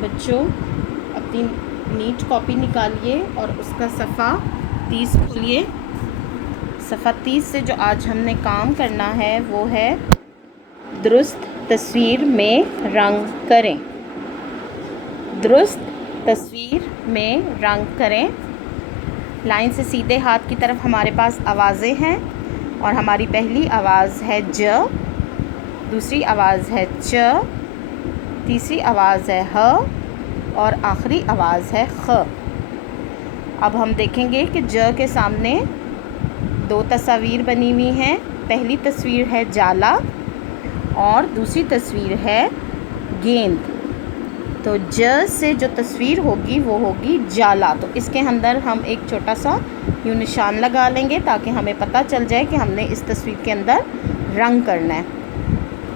बच्चों अपनी NEET copy निकालिए और उसका सफ़ा 30 खोलिए। सफ़ा 30 से जो आज हमने काम करना है वो है दुरुस्त तस्वीर में रंग करें। दुरुस्त तस्वीर में रंग करें। लाइन से सीधे हाथ की तरफ हमारे पास आवाज़ें हैं और हमारी पहली आवाज़ है ज, दूसरी आवाज़ है च, तीसरी आवाज़ है ह और आखिरी आवाज़ है ख। अब हम देखेंगे कि ज के सामने दो तस्वीर बनी हुई हैं। पहली तस्वीर है जाला और दूसरी तस्वीर है गेंद। तो ज से जो तस्वीर होगी वो होगी जाला। तो इसके अंदर हम एक छोटा सा यूँ निशान लगा लेंगे ताकि हमें पता चल जाए कि हमने इस तस्वीर के अंदर रंग करना है।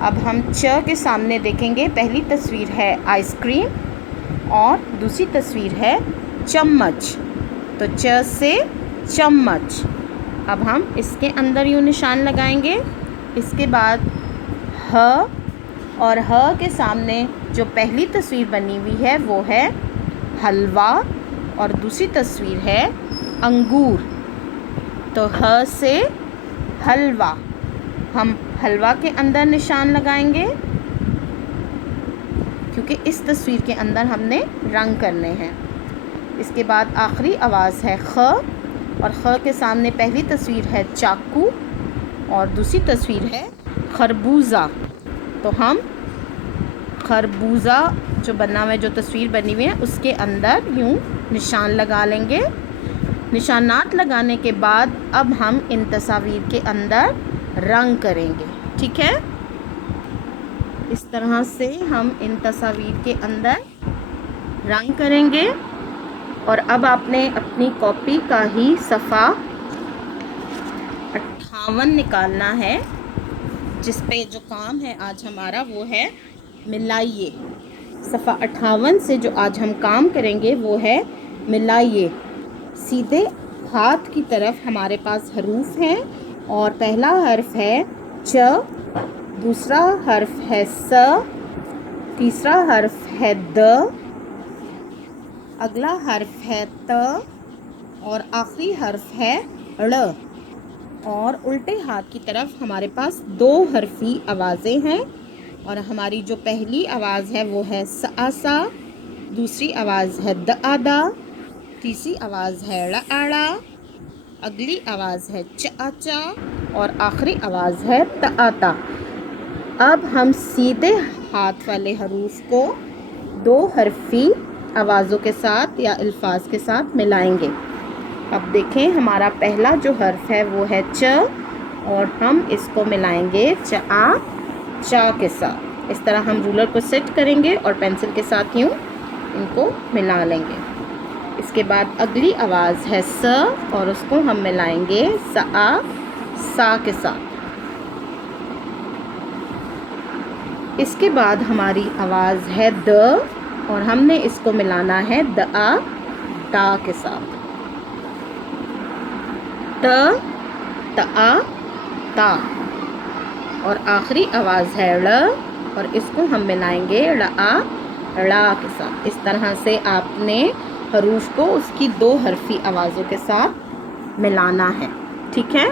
अब हम च के सामने देखेंगे, पहली तस्वीर है आइसक्रीम और दूसरी तस्वीर है चम्मच। तो च से चम्मच। अब हम इसके अंदर यूँ निशान लगाएंगे। इसके बाद ह और ह के सामने जो पहली तस्वीर बनी हुई है वो है हलवा और दूसरी तस्वीर है अंगूर। तो ह से हलवा। हम हलवा के अंदर निशान लगाएंगे क्योंकि इस तस्वीर के अंदर हमने रंग करने हैं। इसके बाद आखिरी आवाज़ है ख और ख के सामने पहली तस्वीर है चाकू और दूसरी तस्वीर है खरबूजा। तो हम खरबूजा जो बना हुआ है, जो तस्वीर बनी हुई है उसके अंदर यूँ निशान लगा लेंगे। निशानात लगाने के बाद अब हम इन तस्वीर के अंदर रंग करेंगे। ठीक है, इस तरह से हम इन तस्वीर के अंदर रंग करेंगे। और अब आपने अपनी कॉपी का ही सफ़ा 58 निकालना है, जिस पे जो काम है आज हमारा वो है मिलाइए। सफ़ा 58 से जो आज हम काम करेंगे वो है मिलाइए। सीधे हाथ की तरफ हमारे पास हरूफ हैं और पहला हर्फ है च, दूसरा हर्फ है स, तीसरा हर्फ है द, अगला हर्फ है त और आखिरी हर्फ है ड़। और उल्टे हाथ की तरफ हमारे पास दो हरफी आवाज़ें हैं और हमारी जो पहली आवाज़ है वो है स आसा, दूसरी आवाज़ है द आदा, तीसरी आवाज़ है ड़ आड़ा, अगली आवाज़ है च आचा और आखिरी आवाज़ है त आता। अब हम सीधे हाथ वाले हरूफ को दो हरफी आवाज़ों के साथ या अल्फाज के साथ मिलाएंगे। अब देखें, हमारा पहला जो हर्फ है वो है च और हम इसको मिलाएंगे च आ चा के साथ। इस तरह हम रूलर को सेट करेंगे और पेंसिल के साथ यूँ इनको मिला लेंगे। इसके बाद अगली आवाज़ है स और उसको हम मिलाएंगे स आ सा के साथ। इसके बाद हमारी आवाज़ है द और हमने इसको मिलाना है द आ ता के साथ। त त आ ता। और आखिरी आवाज़ है ड़ और इसको हम मिलाएंगे ड़ आ ड़ा के साथ। इस तरह से आपने हरूफ को उसकी दो हरफी आवाज़ों के साथ मिलाना है। ठीक है।